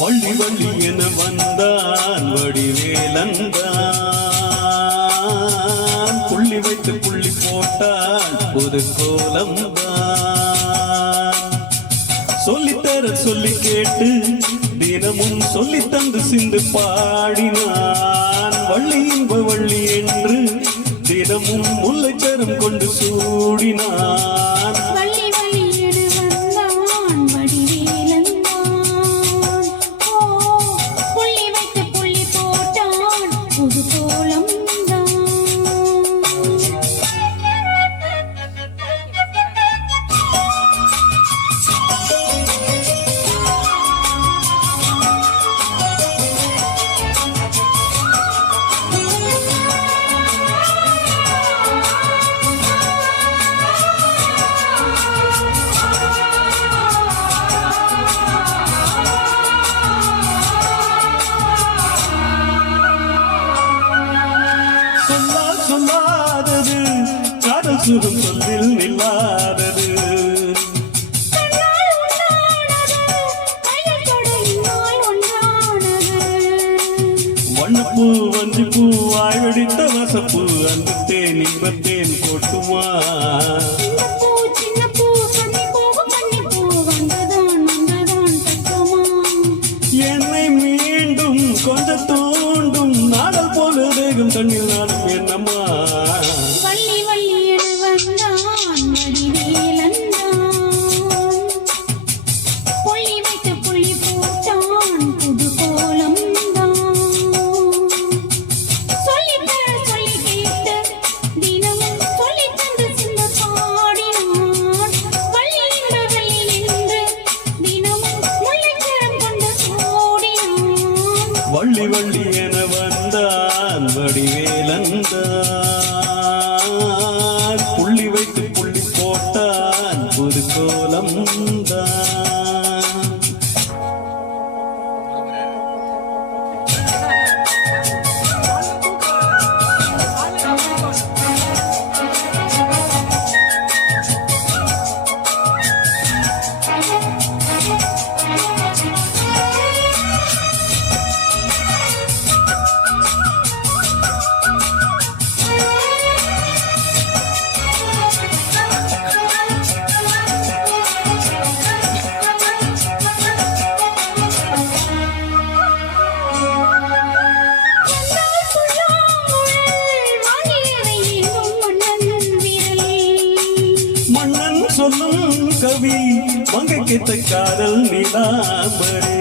வள்ளி வள்ளி என வந்தான் வடிவேலந்தான், புள்ளி வைத்து புள்ளி போட்டான் புது கோலம்தான். சொல்லித்தர சொல்லி கேட்டு தினமும் சொல்லி தந்து சிந்து பாடினான். வள்ளி இன்ப வள்ளி என்று தினமும் முல்லைச்சரம் கொண்டு சூடினான். சொல்லாதது காதல் சுகம் சொல்லில் நில்லாதது. வண்ணப்பூ வஞ்சி பூ வாய்வடித்த வசப்பூ அந்த தேன் இன்பத்தேன் கொட்டுமா. என்னை மீண்டும் கொஞ்சம் தூண்டும் நாடல் போல தேகம் தண்ணில் நாடும் என்னம்மா. வள்ளி வள்ளி என வந்தான் வடிவேலந்தான், புள்ளி வைத்து புள்ளி போட்டான் புது கோலம்தான். சொல்லித்தர சொல்லி கேட்டு தினமும் சொல்லி தந்து சிந்த பாடினான். வள்ளி இன்ப வள்ளி என்று தினமும் முல்லைச்சரம் கொண்டு சூடினான். வள்ளி வள்ளி என வந்தான் வடிவேலந்தான், புள்ளி வைத்து புள்ளி போட்டான் புது கோலம்தான். சொல்லும் கவி மங்கை கேட்ட காதல் நிலாமரே.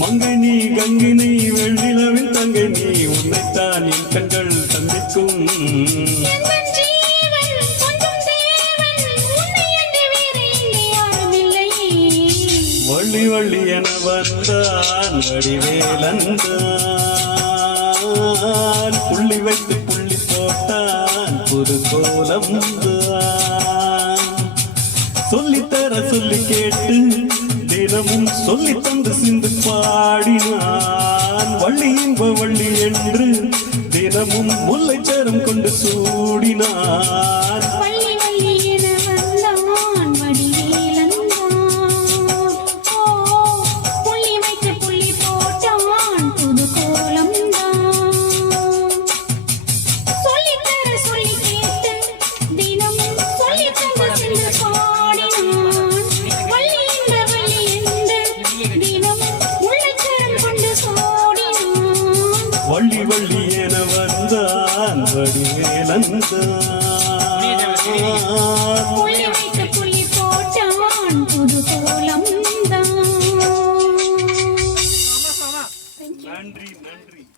மங்கை நீ கங்கை நீ வெள்ளிலவில் தங்கை நீ உன்னைத்தான் என் கண்கள் சந்திக்கும். வள்ளி வள்ளி என வந்தான் வடிவேலந்தான், புள்ளி வைத்து புள்ளி போட்டான் புது கோலம்தான். சொல்லித்தர சொல்லி கேட்டு தினமும் சொல்லி தந்து சிந்து பாடினான். வள்ளி இன்ப வள்ளி என்று தினமும் முல்லைச்சரம் கொண்டு சூடினான். வள்ளி வள்ளி என வந்தான் வடிவேலந்தான்.